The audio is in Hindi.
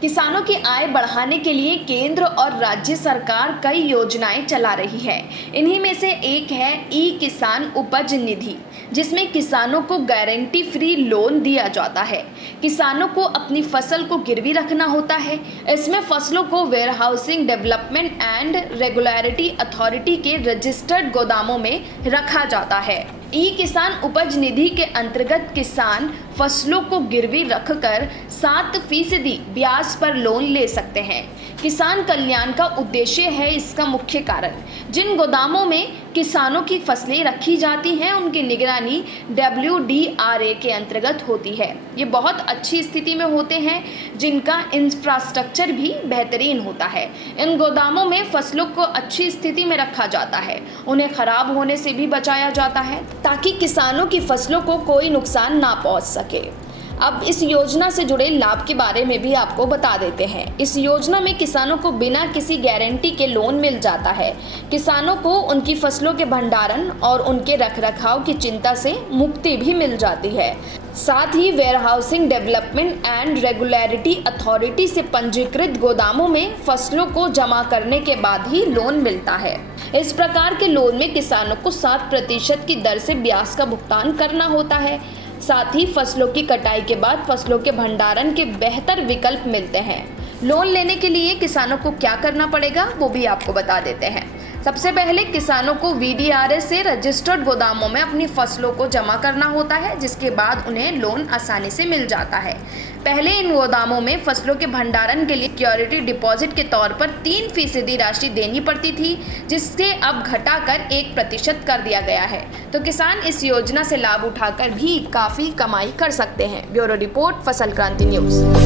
किसानों की आय बढ़ाने के लिए केंद्र और राज्य सरकार कई योजनाएं चला रही है। इन्हीं में से एक है ई किसान उपज निधि, जिसमें किसानों को गारंटी फ्री लोन दिया जाता है। किसानों को अपनी फसल को गिरवी रखना होता है। इसमें फसलों को warehousing development and regulatory authority के रजिस्टर्ड गोदामों में रखा जाता है। ई किसान उपज निधि के अंतर्गत किसान फसलों को गिरवी रखकर 7% ब्याज पर लोन ले सकते हैं। किसान कल्याण का उद्देश्य है इसका मुख्य कारण। जिन गोदामों में किसानों की फसलें रखी जाती हैं उनकी निगरानी WDRA के अंतर्गत होती है। ये बहुत अच्छी स्थिति में होते हैं, जिनका इंफ्रास्ट्रक्चर भी बेहतरीन होता है। इन गोदामों में फसलों को अच्छी स्थिति में रखा जाता है, उन्हें खराब होने से भी बचाया जाता है ताकि किसानों की फसलों को कोई नुकसान ना पहुंच सके। अब इस योजना से जुड़े लाभ के बारे में भी आपको बता देते हैं। इस योजना में किसानों को बिना किसी गारंटी के लोन मिल जाता है। किसानों को उनकी फसलों के भंडारण और उनके रखरखाव की चिंता से मुक्ति भी मिल जाती है। साथ ही warehousing development and regulatory authority से पंजीकृत गोदामों में फसलों को जमा करने के बाद ही लोन मिलता है। इस प्रकार के लोन में किसानों को 7% की दर से ब्याज का भुगतान करना होता है। साथ ही फसलों की कटाई के बाद फसलों के भंडारण के बेहतर विकल्प मिलते हैं। लोन लेने के लिए किसानों को क्या करना पड़ेगा वो भी आपको बता देते हैं। सबसे पहले किसानों को VDRA से रजिस्टर्ड गोदामों में अपनी फसलों को जमा करना होता है, जिसके बाद उन्हें लोन आसानी से मिल जाता है। पहले इन गोदामों में फसलों के भंडारण के लिए सिक्योरिटी डिपॉजिट के तौर पर 3% राशि देनी पड़ती थी, जिससे अब घटाकर 1% कर दिया गया है। तो किसान इस योजना से लाभ उठाकर भी काफ़ी कमाई कर सकते हैं। ब्यूरो रिपोर्ट, फसल क्रांति न्यूज़।